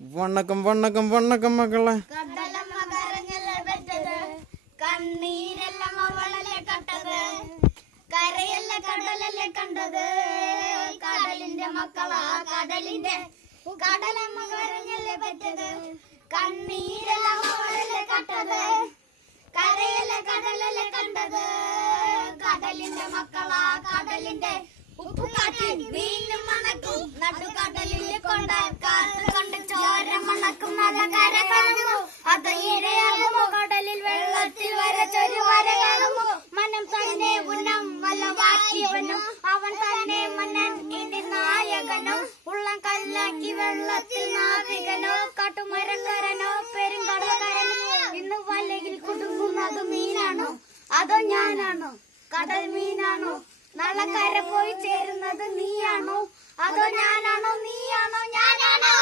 വണ്ണക്കം വണ്ണക്കം വണ്ണക്കം മക്കളെ. കണ്ണീരെല്ലാം അവളല്ലേ കണ്ടത്, കരയല്ല കടലല്ലേ കണ്ടത്. കടലിന്റെ മക്കളാ കടലിന്റെ, കടലമ്മ കരഞ്ഞല്ലേ പറ്റത്. കണ്ണീരെല്ലാം അവളല്ലേ കണ്ടത്, കരയല്ല കടലല്ലേ കണ്ടത്. കടലിന്റെ മക്കളാ കടലിന്റെ, ഉപ്പുകാട്ടിൽ വീണ്ടും മണക്കും നടുക്കടലിൽ കൊണ്ടാക്കാത്ത കണ്ട് ചോര മണക്കും. അത് കര കാണുമോ, അത് ഇരയാകുമോ, കടലിൽ വെള്ളത്തിൽ വരച്ചൊരു വരയാകുമോ. മനം തന്നെ ഉന്നം വലവാക്കിയവനും, അവൻ തന്നെ മന്നൻ ഇനി നായകനോ. ഉള്ളം കല്ലാക്കി വെള്ളത്തിൽ നാവികനോ, കാട്ടുമരക്കാരനോ പെരുങ്കടൽക്കാരനോ. ഇന്ന് വലയിൽ കുടുങ്ങുന്നത് മീനാണോ അതോ ഞാനാണോ, കടൽ മീനാണോ. നാളെ കര പോയി ചേരുന്നത് നീയാണോ അതോ ഞാനാണോ, നീയാണോ ഞാനാണോ.